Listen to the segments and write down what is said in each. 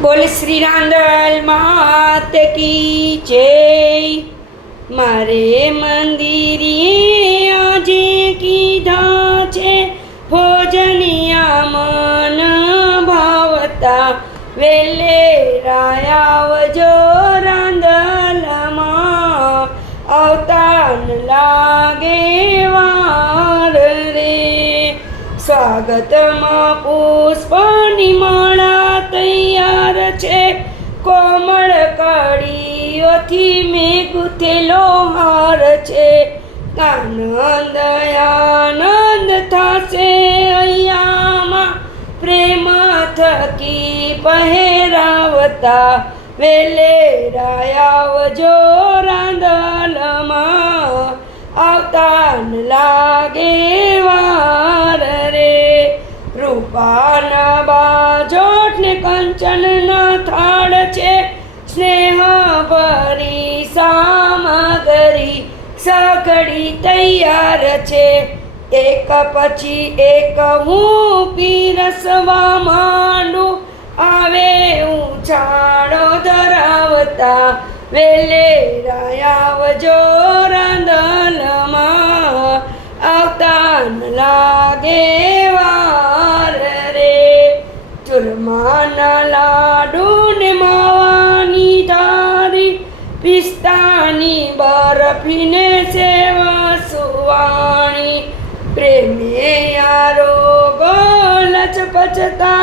બોલ શ્રી રાંદલ માત કી જય. મારે મંદિરે આજે કીધા છે ભોજનિયા મન ભાવતા વેલે રાયાવજો રાંદલમાં અવતાન લાગે વાર રે. સ્વાગતમાં પુષ્પની માળા તૈયાર છે કોમળ કડીઓથી મેં ગૂંથેલો હાર છે આનંદ આનંદ થશે અહીંયામાં. પ્રેમ થકી પહેરાવતા વેલે રાયાવજો રાંદલમાં. આવતાન લાગે વાર રે. રૂપાના બાજોટ ને સઘડી તૈયાર છે. એક પછી એક હું પીરસવા માંડું આવે ઉછાળો ધરાવતા વેલે રાયાવજો આવતા આવતાન લાગે. બરફીને સેવા સુવાણી પ્રેમે યારો ગોલચ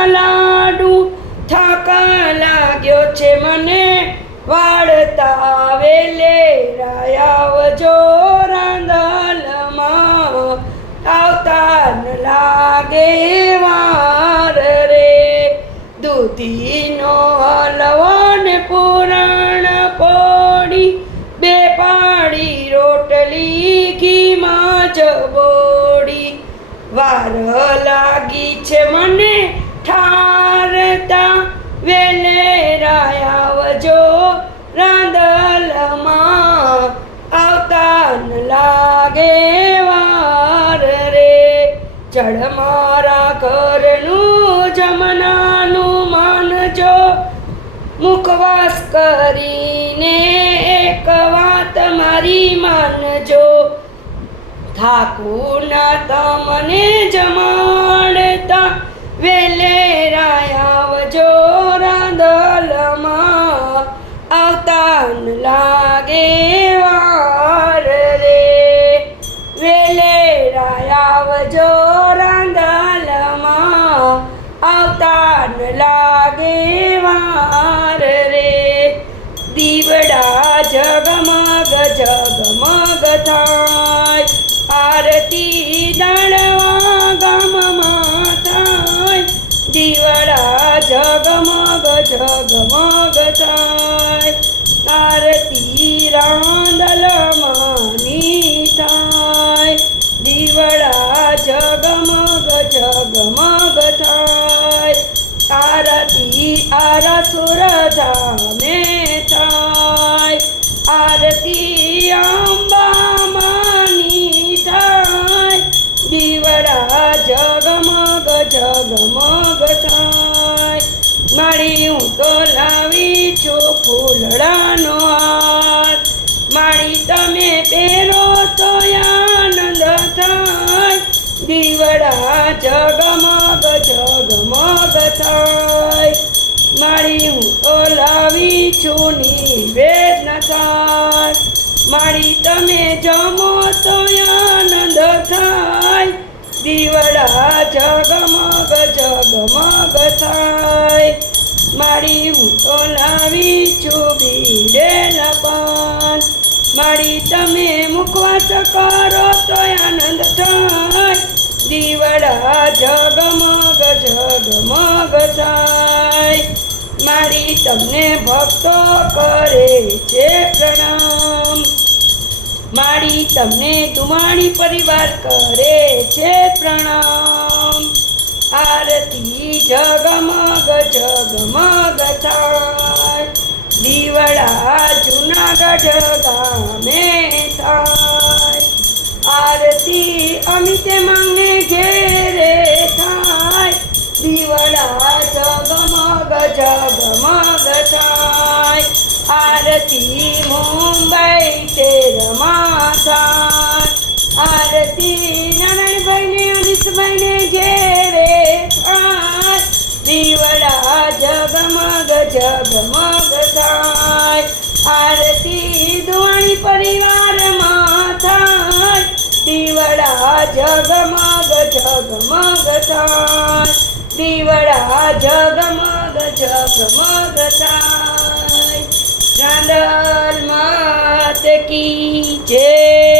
લાડુ. થાકા લાગ્યો છે મને વાળતા વેલે રાયાવજો રાંધલમાં આવતા ન લાગે વાર વાર લાગી છે મને ઠારતા વેલે રાયાવજો રાંદલમાં. આવતા ન લાગે વાર રે. ચડ મારા ઘરનું જમનાનું માનજો મુખવાસ કરીને એક વાત મારી માનજો. ઠાકુરના તમને જમાડતા વેલે રાયાવજો રાંદલમાં આવતા લાગે વાર રે વેલે રાયાવજો રાંદલમાં આવતા લાગે વાર રે દીવડા જગમગ જગમગ જગમગ થાય મારી હું તો લાવી છું ફૂલડાનો હાર મારી તમે પહેરો તો આનંદ થાય. દીવડા જગમગ જગમગ થાય. મારી હું તો લાવી છું નિવેદન થાય. મારી તમે જમો તો દીવડા જગમગ જગમગ થાય. મારી હું તો લાવી છું ભીડે પાન મારી તમે મુખવાસ કરો તો આનંદ થાય. દીવડા જગમગ જગમગ થાય. મારી તમને ભક્તો કરે છે પ્રણામ. તમને તુમાણી પરિવાર કરે છે પ્રણામ. આરતી જગમગ જગમગ થાય. દીવડા જુનાગઢ ગામે થાય. આરતી અમિતે માંગે ઘેરે થાય. દીવડા જગમગ જગમગ થાય. આરતી અનિશભાઈને ઘેરે થાય દીવડા જગમગ જગમગ થાય. આરતી ધોણી પરિવારમાં થાય. દીવડા જગમગ જગમગ થાય. દીવડા જગમગ જગમગ થાય. ગાંડલ માત કી જય.